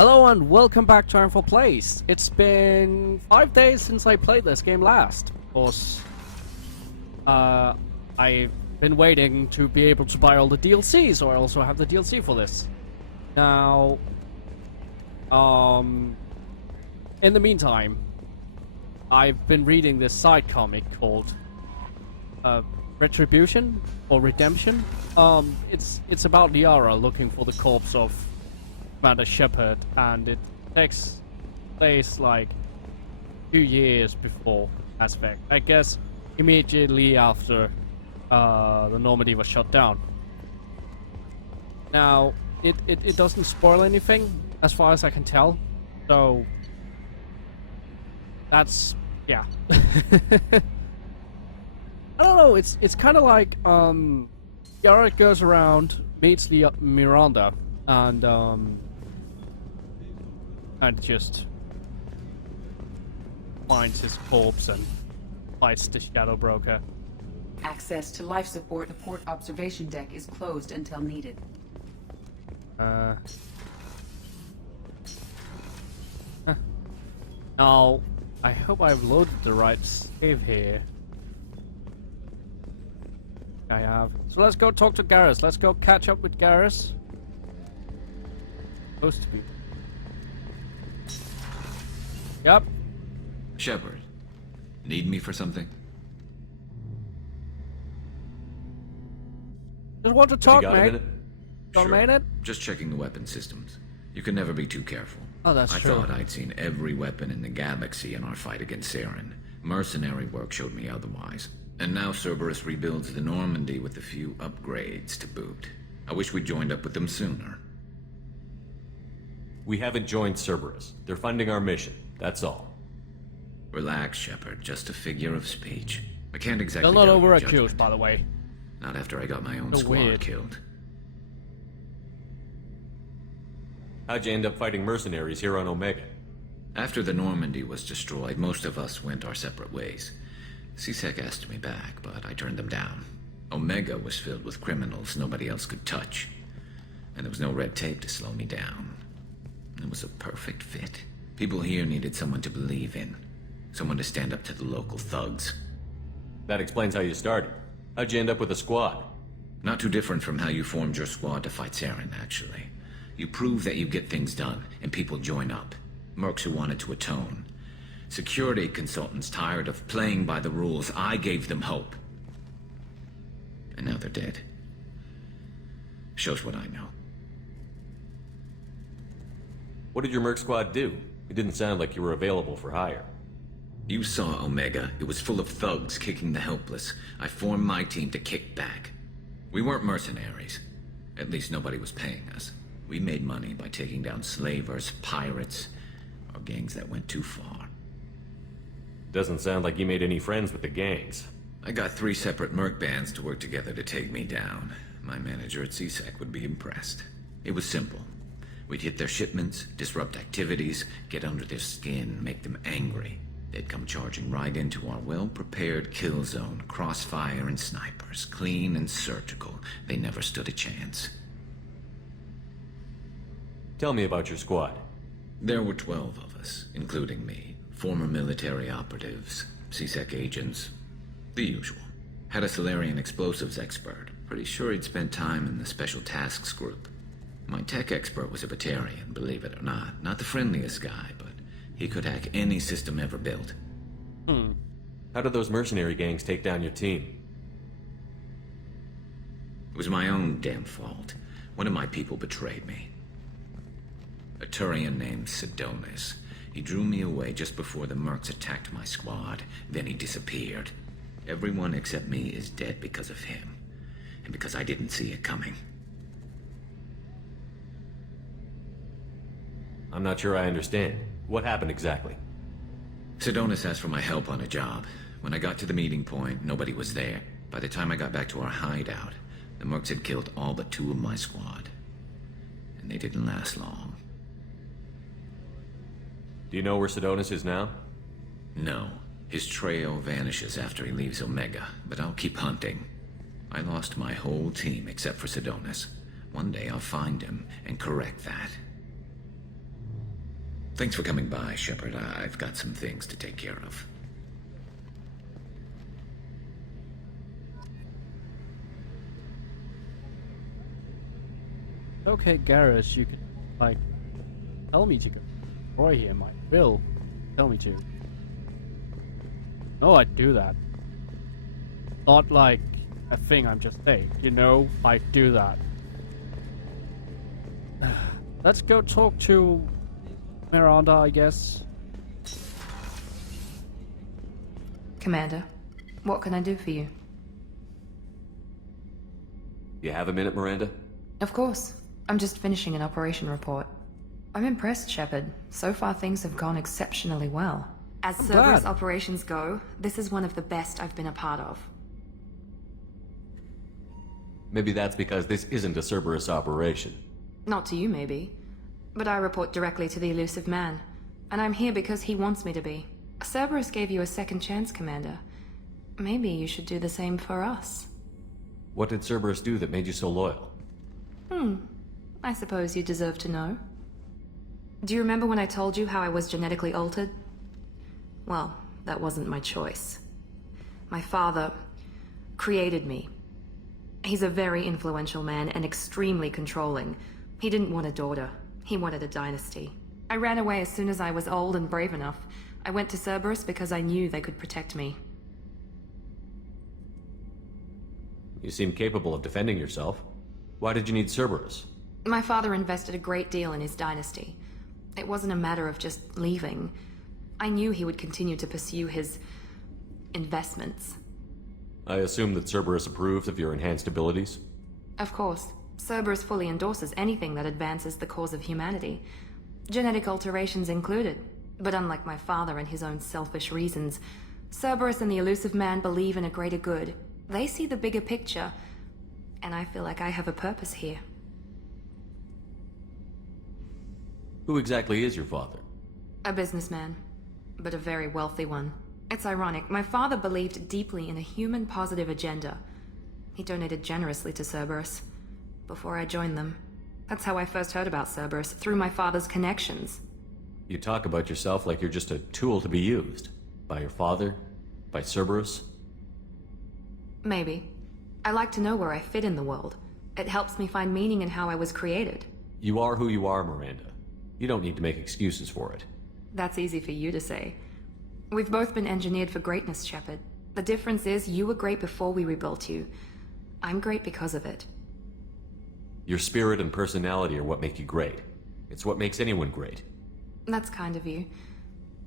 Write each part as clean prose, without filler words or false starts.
Hello and welcome back to Ankford Plays. It's been 5 days since I played this game last. Of course, I've been waiting to be able to buy all the DLC, so I also have the DLC for this. Now, in the meantime, I've been reading this side comic called Retribution or Redemption. It's about Liara looking for the corpse of Commander Shepard, and it takes place like 2 years before Aspect. I guess immediately after the Normandy was shut down. Now, it doesn't spoil anything as far as I can tell, so that's yeah. I don't know. It's kind of like Yara goes around, meets Miranda, and just finds his corpse and fights the Shadow Broker. Access to life support. The port observation deck is closed until needed. Now, I hope I've loaded the right save here. I have. So let's go talk to Garrus. Let's go catch up with Garrus. Supposed to be. Yep. Shepard, need me for something? Just want to talk, got a mate. minute? Got a minute? Just checking the weapon systems. You can never be too careful. Oh, that's I true. thought I'd seen every weapon in the galaxy in our fight against Saren. Mercenary work showed me otherwise. And now Cerberus rebuilds the Normandy with a few upgrades to boot. I wish we'd joined up with them sooner. We haven't joined Cerberus. They're funding our mission. That's all. Relax, Shepard. Just a figure of speech. I can't exactly They're not doubt your over-accused, judgment. by the way. Not after I got my own So squad weird. killed. How'd you end up fighting mercenaries here on Omega? After the Normandy was destroyed, most of us went our separate ways. CSEC asked me back, but I turned them down. Omega was filled with criminals nobody else could touch. And there was no red tape to slow me down. It was a perfect fit. People here needed someone to believe in. Someone to stand up to the local thugs. That explains how you started. How'd you end up with a squad? Not too different from how you formed your squad to fight Saren, actually. You prove that you get things done, and people join up. Mercs who wanted to atone. Security consultants tired of playing by the rules. I gave them hope. And now they're dead. Shows what I know. What did your merc squad do? It didn't sound like you were available for hire. You saw Omega. It was full of thugs kicking the helpless. I formed my team to kick back. We weren't mercenaries. At least nobody was paying us. We made money by taking down slavers, pirates, or gangs that went too far. Doesn't sound like you made any friends with the gangs. I got 3 separate merc bands to work together to take me down. My manager at CSEC would be impressed. It was simple. We'd hit their shipments, disrupt activities, get under their skin, make them angry. They'd come charging right into our well-prepared kill zone, crossfire and snipers, clean and surgical. They never stood a chance. Tell me about your squad. There were 12 of us, including me. Former military operatives, CSEC agents, the usual. Had a Solarian explosives expert. Pretty sure he'd spent time in the Special Tasks Group. My tech expert was a Batarian, believe it or not. Not the friendliest guy, but he could hack any system ever built. How did those mercenary gangs take down your team? It was my own damn fault. One of my people betrayed me. A Turian named Sidonis. He drew me away just before the mercs attacked my squad. Then he disappeared. Everyone except me is dead because of him. And because I didn't see it coming. I'm not sure I understand. What happened exactly? Sidonis asked for my help on a job. When I got to the meeting point, nobody was there. By the time I got back to our hideout, the mercs had killed all but 2 of my squad. And they didn't last long. Do you know where Sidonis is now? No. His trail vanishes after he leaves Omega, but I'll keep hunting. I lost my whole team except for Sidonis. One day I'll find him and correct that. Thanks for coming by, Shepard. I've got some things to take care of. Okay, Garrus, you can, like, tell me to go. Roy here might will tell me to. No, I'd do that. Not like a thing I'm just saying, you know? I'd do that. Let's go talk to Miranda, I guess. Commander, what can I do for you? You have a minute, Miranda? Of course. I'm just finishing an operation report. I'm impressed, Shepard. So far things have gone exceptionally well. As Cerberus operations go, this is one of the best I've been a part of. Maybe that's because this isn't a Cerberus operation. Not to you, maybe. But I report directly to the elusive man. And I'm here because he wants me to be. Cerberus gave you a second chance, Commander. Maybe you should do the same for us. What did Cerberus do that made you so loyal? I suppose you deserve to know. Do you remember when I told you how I was genetically altered? Well, that wasn't my choice. My father created me. He's a very influential man and extremely controlling. He didn't want a daughter. He wanted a dynasty. I ran away as soon as I was old and brave enough. I went to Cerberus because I knew they could protect me. You seem capable of defending yourself. Why did you need Cerberus? My father invested a great deal in his dynasty. It wasn't a matter of just leaving. I knew he would continue to pursue his investments. I assume that Cerberus approves of your enhanced abilities? Of course. Cerberus fully endorses anything that advances the cause of humanity. Genetic alterations included. But unlike my father and his own selfish reasons, Cerberus and the elusive man believe in a greater good. They see the bigger picture, and I feel like I have a purpose here. Who exactly is your father? A businessman, but a very wealthy one. It's ironic, my father believed deeply in a human-positive agenda. He donated generously to Cerberus before I joined them. That's how I first heard about Cerberus, through my father's connections. You talk about yourself like you're just a tool to be used. By your father? By Cerberus? Maybe. I like to know where I fit in the world. It helps me find meaning in how I was created. You are who you are, Miranda. You don't need to make excuses for it. That's easy for you to say. We've both been engineered for greatness, Shepard. The difference is you were great before we rebuilt you. I'm great because of it. Your spirit and personality are what make you great. It's what makes anyone great. That's kind of you.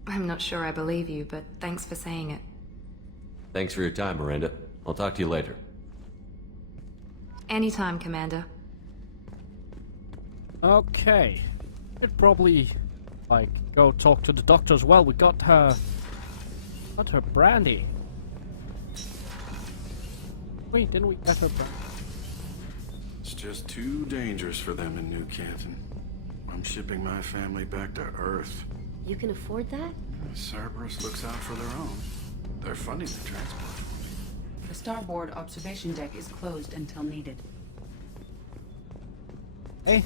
I'm not sure I believe you, but thanks for saying it. Thanks for your time, Miranda. I'll talk to you later. Anytime, Commander. Okay. Should probably, like, go talk to the doctor as well. We got her brandy. Wait, didn't we get her brandy? It's just too dangerous for them in New Canton. I'm shipping my family back to Earth. You can afford that? Cerberus looks out for their own. They're funding the transport. The starboard observation deck is closed until needed. Hey.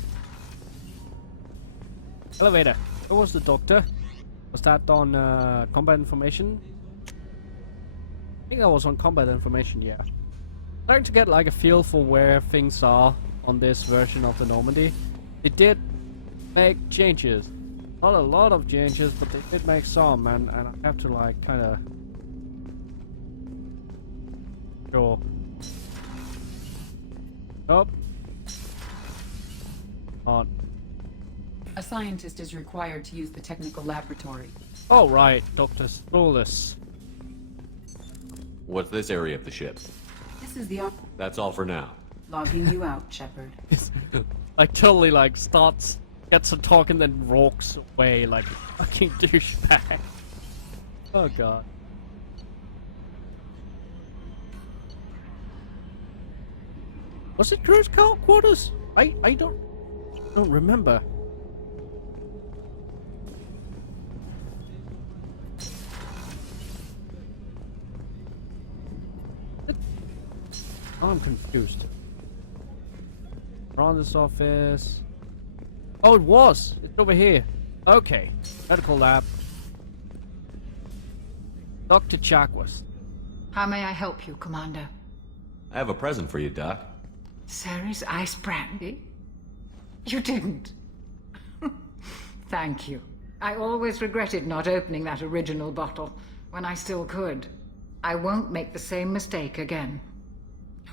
Elevator. Where was the doctor? Was that on combat information? I think that was on combat information, yeah. Starting to get like a feel for where things are on this version of the Normandy. They did make changes. Not a lot of changes, but they did make some, and I have to like kinda sure. Nope. On. A scientist is required to use the technical laboratory. Oh right, Dr. Stolus. What's this area of the ship? This is the That's all for now. logging you out, Shepard. Like totally like starts, gets to talk and then walks away like a fucking douchebag. Oh god. Was it crew's quarters? I don't remember. Now I'm confused. Around this office. Oh, it was! It's over here. Okay, medical lab. Dr. Chakwas. How may I help you, Commander? I have a present for you, Doc. Ceres ice brandy? You didn't. Thank you. I always regretted not opening that original bottle when I still could. I won't make the same mistake again.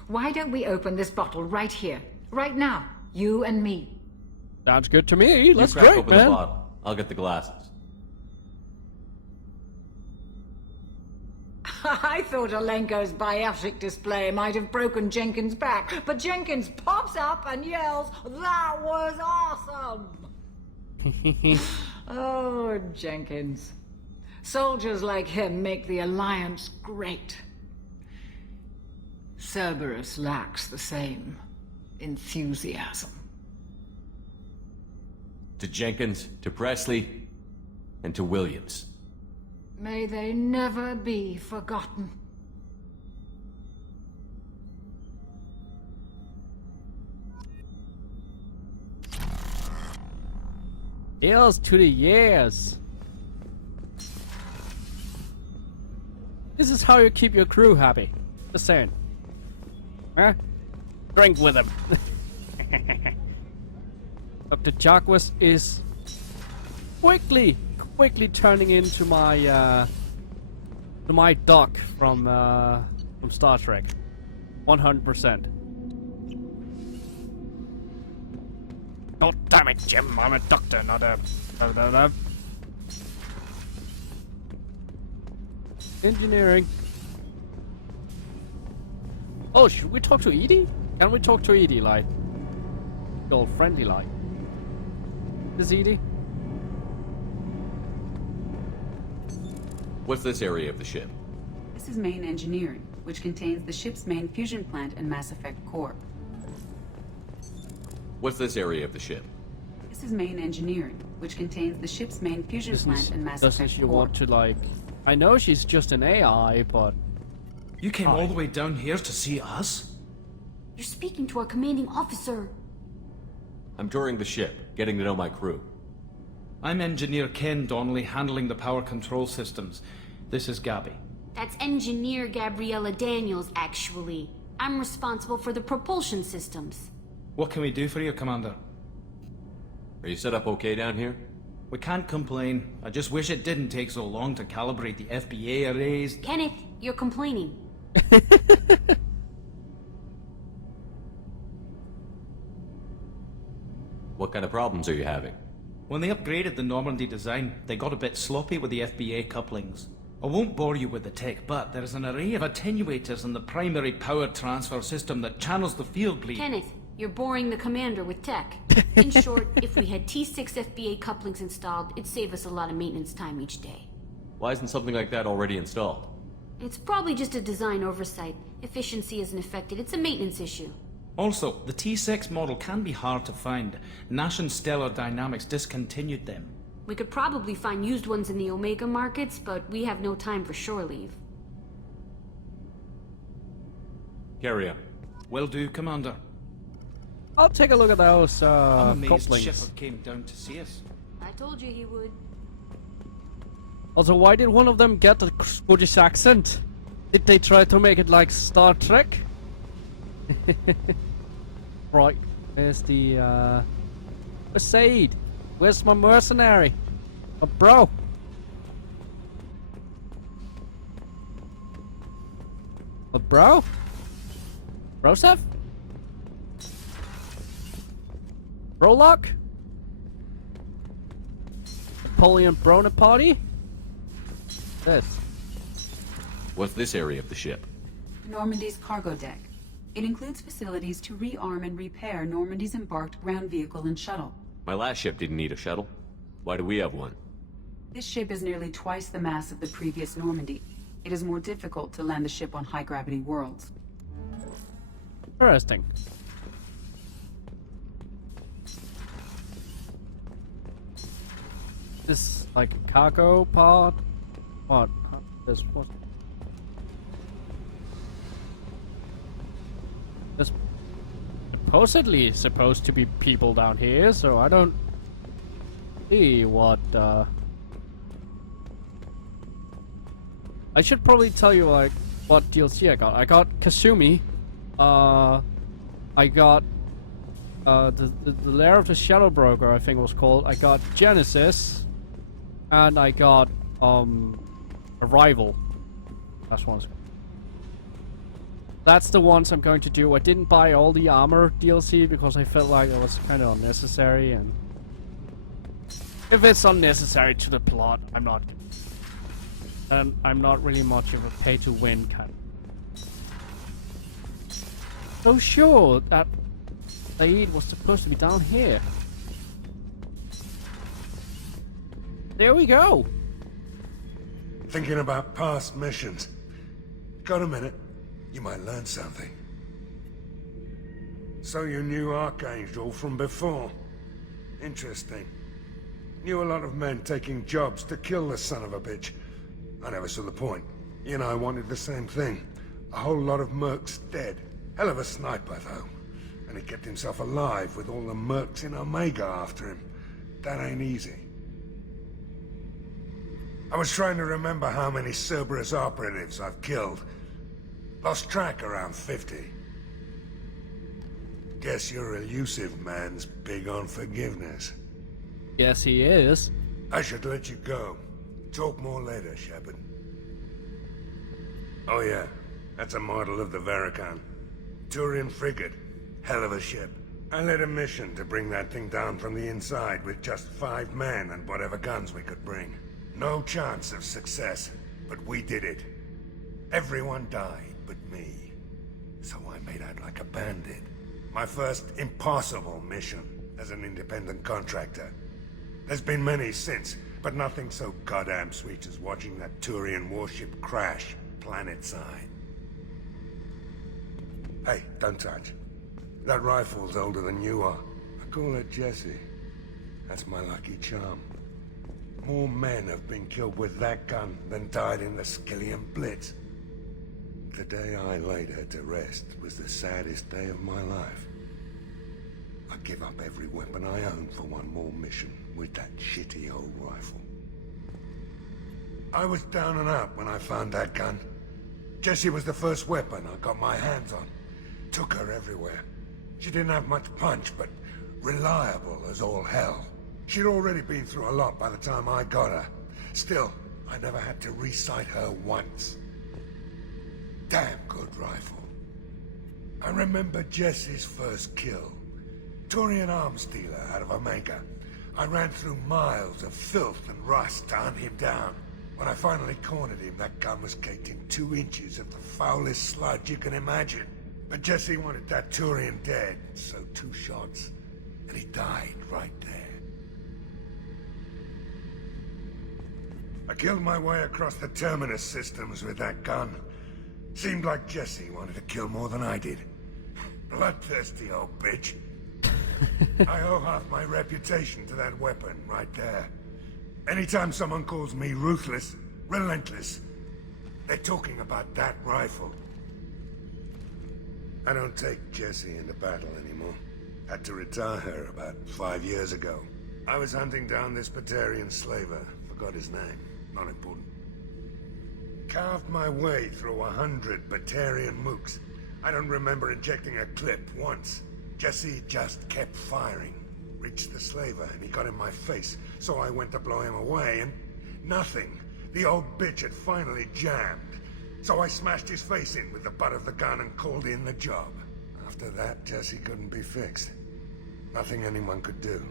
Why don't we open this bottle right here, right now, you and me? Sounds good to me. Let's you crack drink, open man. the bottle. I'll get the glasses. I thought Alenko's biotic display might have broken Jenkins' back, but Jenkins pops up and yells, "That was awesome!" Oh, Jenkins. Soldiers like him make the Alliance great. Cerberus lacks the same enthusiasm. To Jenkins, to Presley, and to Williams. May they never be forgotten. Here's to the years. This is how you keep your crew happy. Just saying. Huh? Drink with him. Dr. Chakwas is quickly turning into my doc from Star Trek. 100%. God damn it, Jim! I'm a doctor, not a. Engineering. Oh, should we talk to Edie? Can we talk to Edie, like? The old friendly like. Is Edie? What's this area of the ship? This is main engineering, which contains the ship's main fusion plant and Mass Effect core. What's this area of the ship? This is main engineering, which contains the ship's main fusion plant and Mass Doesn't Effect she core. want to, like... I know she's just an AI, but... You came all the way down here to see us? You're speaking to our commanding officer. I'm touring the ship, getting to know my crew. I'm Engineer Ken Donnelly, handling the power control systems. This is Gabby. That's Engineer Gabriella Daniels, actually. I'm responsible for the propulsion systems. What can we do for you, Commander? Are you set up okay down here? We can't complain. I just wish it didn't take so long to calibrate the FBA arrays. Kenneth, you're complaining. What kind of problems are you having? When they upgraded the Normandy design, they got a bit sloppy with the FBA couplings. I won't bore you with the tech, but there is an array of attenuators in the primary power transfer system that channels the field bleed. Kenneth, you're boring the commander with tech. In short, if we had T6 FBA couplings installed, it'd save us a lot of maintenance time each day. Why isn't something like that already installed? It's probably just a design oversight. Efficiency isn't affected. It's a maintenance issue. Also, the T6 model can be hard to find. Nash and Stellar Dynamics discontinued them. We could probably find used ones in the Omega markets, but we have no time for shore leave. Carry on. Will do, Commander. I'll take a look at those I'm amazed couplings. Shepard came down to see us. I told you he would. Also, why did one of them get a Scottish accent? Did they try to make it like Star Trek? Right, where's the where's Said? Where's my mercenary? Oh, bro. Oh, bro? Broseph? Brolock? Napoleon Bonaparte? This. What's this area of the ship? Normandy's cargo deck. It includes facilities to rearm and repair Normandy's embarked ground vehicle and shuttle. My last ship didn't need a shuttle. Why do we have one? This ship is nearly twice the mass of the previous Normandy. It is more difficult to land the ship on high-gravity worlds. Interesting. This like a cargo pod? What? This was. There's supposedly supposed to be people down here, so I don't see what, I should probably tell you, like, what DLC I got. I got Kasumi. I got, the Lair of the Shadow Broker, I think it was called. I got Genesis. And I got, Arrival. That's one. That's the ones I'm going to do. I didn't buy all the armor DLC because I felt like it was kind of unnecessary, and if it's unnecessary to the plot, I'm not. And I'm not really much of a pay-to-win kind of. So sure that Saeed was supposed to be down here. There we go. Thinking about past missions. Got a minute? You might learn something. So you knew Archangel from before? Interesting. Knew a lot of men taking jobs to kill the son of a bitch. I never saw the point. You know, I wanted the same thing. A whole lot of mercs dead. Hell of a sniper, though. And he kept himself alive with all the mercs in Omega after him. That ain't easy. I was trying to remember how many Cerberus operatives I've killed. Lost track around 50. Guess your elusive man's big on forgiveness. Yes, he is. I should let you go. Talk more later, Shepard. Oh yeah, that's a model of the Veracon. Turian frigate. Hell of a ship. I led a mission to bring that thing down from the inside with just 5 men and whatever guns we could bring. No chance of success, but we did it. Everyone died but me. So I made out like a bandit. My first impossible mission as an independent contractor. There's been many since, but nothing so goddamn sweet as watching that Turian warship crash planet-side. Hey, don't touch. That rifle's older than you are. I call it Jesse. That's my lucky charm. More men have been killed with that gun than died in the Skillian Blitz. The day I laid her to rest was the saddest day of my life. I'd give up every weapon I own for one more mission with that shitty old rifle. I was down and out when I found that gun. Jessie was the first weapon I got my hands on. Took her everywhere. She didn't have much punch, but reliable as all hell. She'd already been through a lot by the time I got her. Still, I never had to re-sight her once. Damn good rifle. I remember Jesse's first kill. Turian arms dealer out of Omega. I ran through miles of filth and rust to hunt him down. When I finally cornered him, that gun was caked in 2 inches of the foulest sludge you can imagine. But Jesse wanted that Turian dead, so 2 shots, and he died right there. I killed my way across the Terminus systems with that gun. Seemed like Jesse wanted to kill more than I did. Bloodthirsty old bitch. I owe half my reputation to that weapon right there. Anytime someone calls me ruthless, relentless, they're talking about that rifle. I don't take Jessie into battle anymore. Had to retire her about 5 years ago. I was hunting down this Batarian slaver. Forgot his name. Not important. Carved my way through 100 Batarian mooks. I don't remember injecting a clip once. Jesse just kept firing. Reached the slaver and he got in my face, so I went to blow him away and nothing. The old bitch had finally jammed. So I smashed his face in with the butt of the gun and called in the job. After that, Jesse couldn't be fixed. Nothing anyone could do.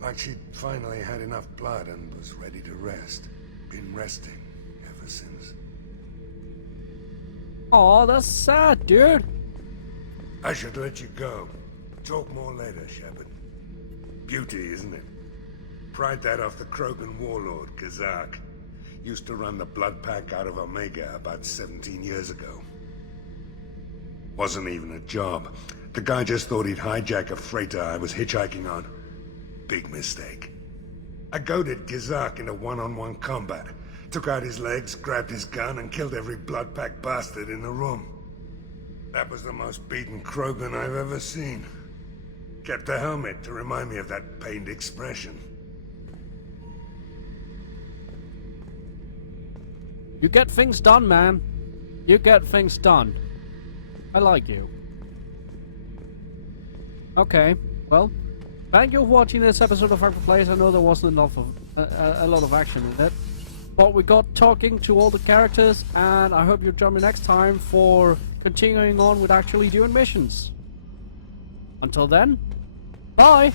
Like she'd finally had enough blood and was ready to rest. Been resting ever since. Aw, that's sad, dude. I should let you go. Talk more later, Shepard. Beauty, isn't it? Pried that off the Krogan warlord, Kazak. Used to run the blood pack out of Omega about 17 years ago. Wasn't even a job. The guy just thought he'd hijack a freighter I was hitchhiking on. Big mistake. I goaded Kazak into one-on-one combat. Took out his legs, grabbed his gun, and killed every blood pack bastard in the room. That was the most beaten Krogan I've ever seen. Kept a helmet to remind me of that pained expression. You get things done, man. You get things done. I like you. Okay, well, thank you for watching this episode of Ankford Plays. I know there wasn't enough of a lot of action in it, but we got talking to all the characters, and I hope you join me next time for continuing on with actually doing missions. Until then, bye!